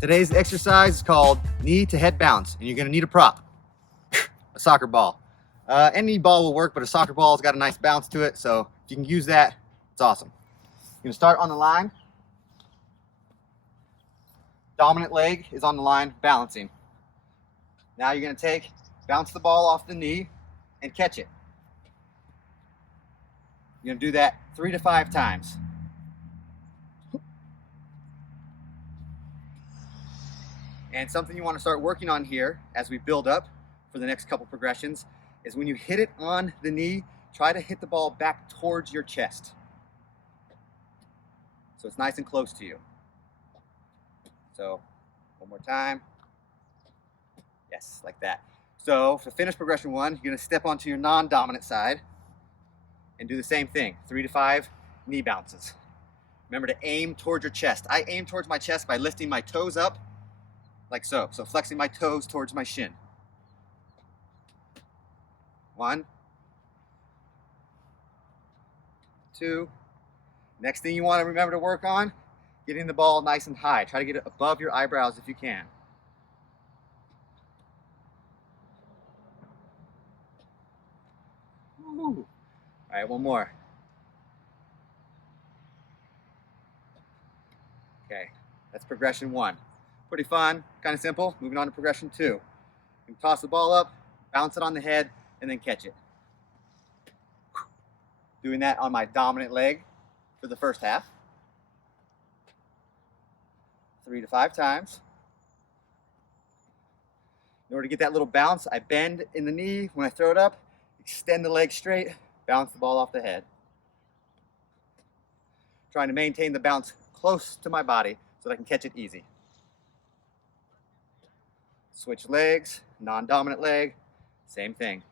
Today's exercise is called knee to head bounce, and you're gonna need a prop, a soccer ball. Any ball will work, but a soccer ball's got a nice bounce to it, so if you can use that, it's awesome. You're gonna start on the line. Dominant leg is on the line, balancing. Now you're gonna bounce the ball off the knee and catch it. You're gonna do that 3 to 5 times. And something you want to start working on here as we build up for the next couple progressions is when you hit it on the knee, try to hit the ball back towards your chest. So it's nice and close to you. So one more time. Yes, like that. So to finish progression 1, you're going to step onto your non-dominant side and do the same thing, 3 to 5 knee bounces. Remember to aim towards your chest. I aim towards my chest by lifting my toes up like so. So flexing my toes towards my shin. 1, 2. Next thing you want to remember to work on, getting the ball nice and high. Try to get it above your eyebrows if you can. Woo. All right, one more. Okay, that's progression 1. Pretty fun, kind of simple. Moving on to progression 2. You can toss the ball up, bounce it on the head, and then catch it. Doing that on my dominant leg for the first half. 3 to 5 times. In order to get that little bounce, I bend in the knee when I throw it up, extend the leg straight, bounce the ball off the head. Trying to maintain the bounce close to my body so that I can catch it easy. Switch legs, non-dominant leg, same thing.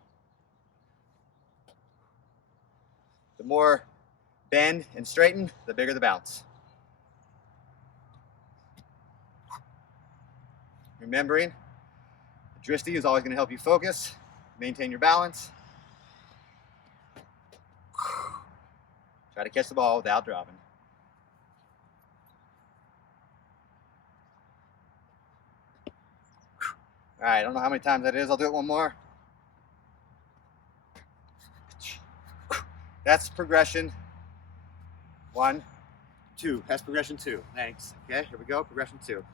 The more bend and straighten, the bigger the bounce. Remembering, the drishti is always going to help you focus, maintain your balance. Try to catch the ball without dropping. All right, I don't know how many times that is. I'll do it one more. That's progression 1, 2. That's progression 2. Thanks. Okay, here we go, progression 2.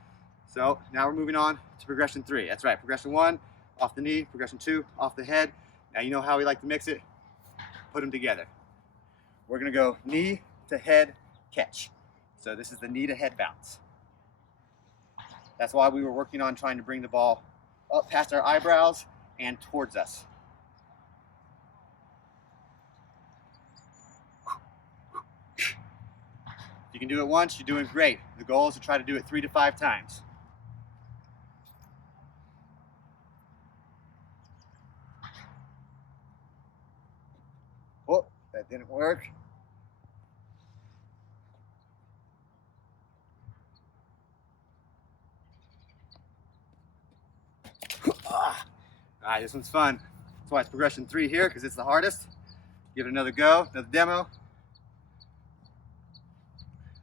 So now we're moving on to progression 3. That's right, progression 1, off the knee, progression 2, off the head. Now you know how we like to mix it. Put them together. We're gonna go knee to head catch. So this is the knee to head bounce. That's why we were working on trying to bring the ball up past our eyebrows and towards us. If you can do it once, you're doing great. The goal is to try to do it 3 to 5 times. Oh, that didn't work. All right, this one's fun. That's why it's progression 3 here, because it's the hardest. Give it another go, another demo.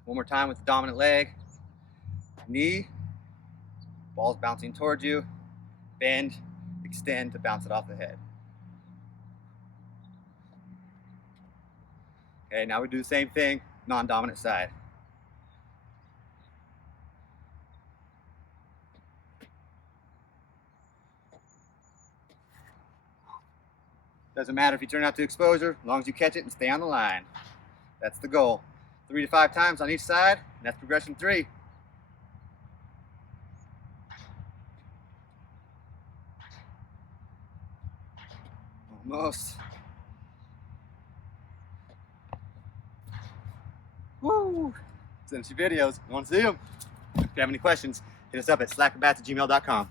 One more time with the dominant leg. Knee, ball's bouncing towards you. Bend, extend to bounce it off the head. Okay, now we do the same thing, non-dominant side. Doesn't matter if you turn out to exposure, as long as you catch it and stay on the line. That's the goal. 3 to 5 times on each side, and that's progression 3. Almost. Woo! Send us your videos. You want to see them? If you have any questions, hit us up at slackrobats@gmail.com.